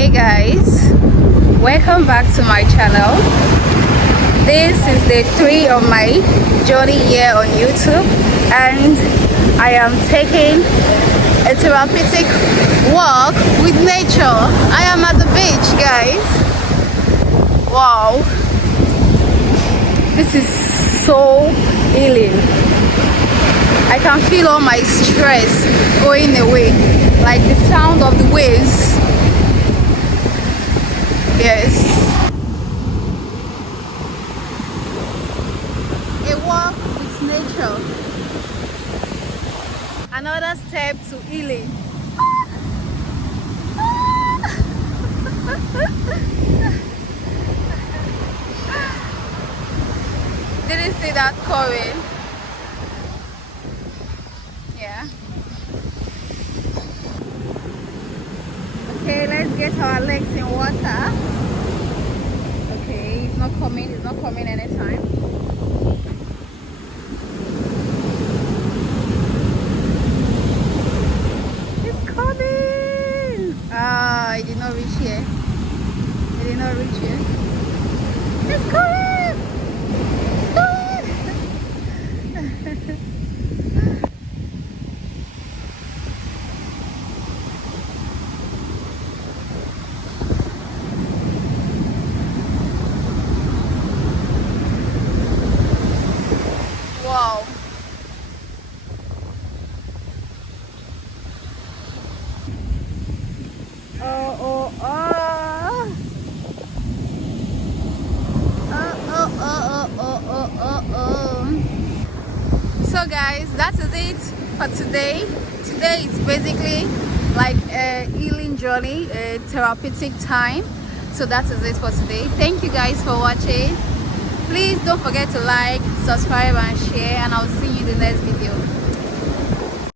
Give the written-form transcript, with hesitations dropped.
Hey guys, welcome back to my channel. This is day 3 of my journey here on YouTube, and I am taking a therapeutic walk with nature. I am at the beach, guys. Wow, this is so healing. I can feel all my stress going away, like the sound of the waves. Yes. A walk with nature. Another step to healing. Didn't see that coming. Yeah. Okay, let's get our legs in water. Okay, it's not coming anytime. It's coming! Ah, it did not reach here. It did not reach here. It's coming! It's coming! Wow. Oh. So guys, that is it for today. Today is basically like a healing journey, a therapeutic time. So that is it for today. Thank you guys for watching. Please don't forget to like, subscribe and share, and I'll see you in the next video.